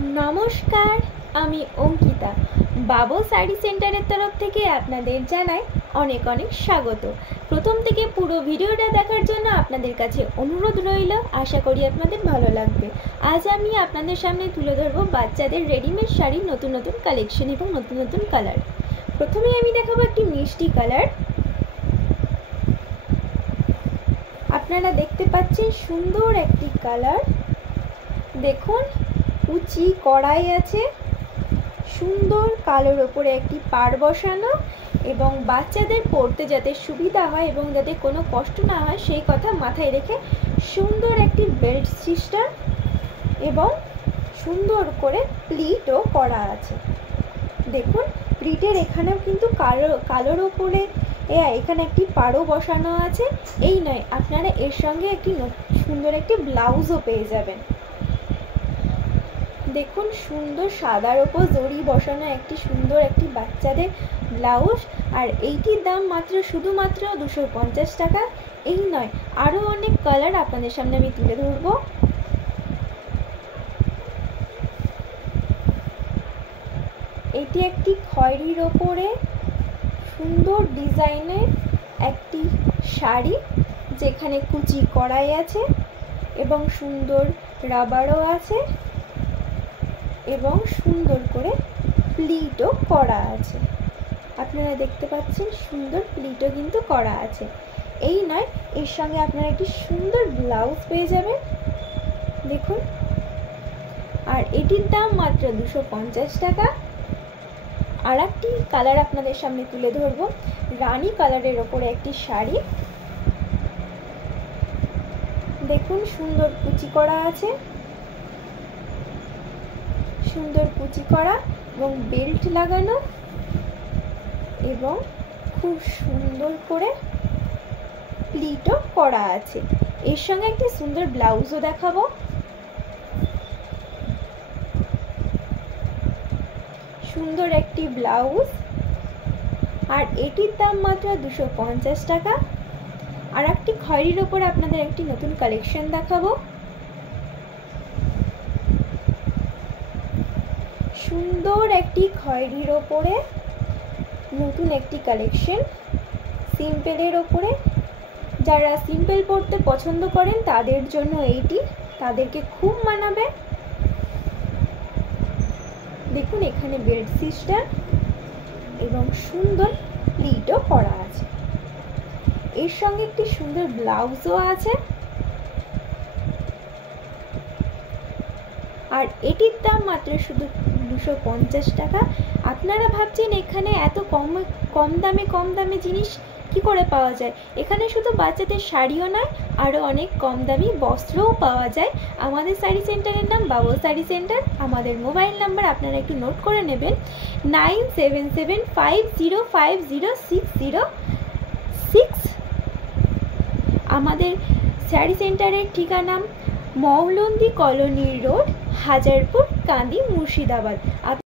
নমস্কার, আমি অঙ্কিতা। বাবু শাড়ি সেন্টারের তরফ থেকে আপনাদের জানাই অনেক অনেক স্বাগত। প্রথম থেকে পুরো ভিডিওটা দেখার জন্য আপনাদের কাছে অনুরোধ রইল। আশা করি আপনাদের ভালো লাগবে। আজ আমি আপনাদের সামনে তুলে ধরবো বাচ্চাদের রেডিমেড শাড়ির নতুন নতুন কালেকশন এবং নতুন নতুন কালার। প্রথমেই আমি দেখাবো একটি মিষ্টি কালার। আপনারা দেখতে পাচ্ছেন সুন্দর একটি কালার। দেখুন, কুচি কড়াই আছে, সুন্দর কালোর ওপরে একটি পাড় বসানো, এবং বাচ্চাদের পরতে যাতে সুবিধা হয় এবং যাতে কোনো কষ্ট না হয় সেই কথা মাথায় রেখে সুন্দর একটি বেল্ট সিস্টেম এবং সুন্দর করে প্লিটও করা আছে। দেখুন, প্লিটের এখানেও কিন্তু কালোর ওপরে এখানে একটি পাড়ও বসানো আছে। এই নয়, আপনারা এর সঙ্গে একটি সুন্দর একটি ব্লাউজও পেয়ে যাবেন। দেখুন, সুন্দর সাদার ওপর জরি বসানো একটি সুন্দর একটি বাচ্চাদের ব্লাউজ, আর এইটির দাম শুধুমাত্র 250 টাকা। এই নয়, আরও অনেক কালার আপনাদের সামনে আমি তুলে ধরব। এটি একটি খয়েরির ওপরে সুন্দর ডিজাইনের একটি শাড়ি, যেখানে কুচি কড়াই আছে এবং সুন্দর রাবারও আছে এবং সুন্দর করে প্লিটও করা আছে। আপনারা দেখতে পাচ্ছেন সুন্দর প্লিটও কিন্তু করা আছে। এই নয়, এর সঙ্গে আপনারা একটি সুন্দর ব্লাউজ পেয়ে যাবেন। দেখুন, আর এটির দাম মাত্র 250 টাকা। আর একটি কালার আপনাদের সামনে তুলে ধরবো, রানী কালারের ওপরে একটি শাড়ি। দেখুন, সুন্দর কুচি করা আছে, সুন্দর কুচি করা এবং বেল্ট লাগানো, এবং খুব সুন্দর করে প্লিটও করা আছে। এর সঙ্গে একটি সুন্দর ব্লাউজও দেখাবো। সুন্দর একটি ব্লাউজ, আর এটির দাম মাত্র 250 টাকা। আর একটি খয়েরির ওপর আপনাদের একটি নতুন কালেকশন দেখাবো। সুন্দর একটি খয়েরির ওপরে নতুন একটি কালেকশন, সিম্পলের ওপরে। যারা সিম্পল পরতে পছন্দ করেন তাদের জন্য এইটি, তাদেরকে খুব মানাবে। দেখুন, এখানে বেল্ট সিস্টেম এবং সুন্দর প্লিটও করা আছে। এর সঙ্গে একটি সুন্দর ব্লাউজও আছে, আর এটির দাম মাত্র শুধু 250 টাকা। আপনারা ভাবছেন এখানে এত কম দামে জিনিস কি করে পাওয়া যায়? এখানে শুধু বাচ্চাদের শাড়িও নয়, আরও অনেক কম দামি বস্ত্রও পাওয়া যায়। আমাদের শাড়ি সেন্টারের নাম বাবু শাড়ি সেন্টার। আমাদের মোবাইল নাম্বার আপনারা একটু নোট করে নেবেন, 9775050606। আমাদের শাড়ি সেন্টারের ঠিকানা মৌলন্দি কলোনি রোড, হাজারপুর, কান্দি, মুর্শিদাবাদ।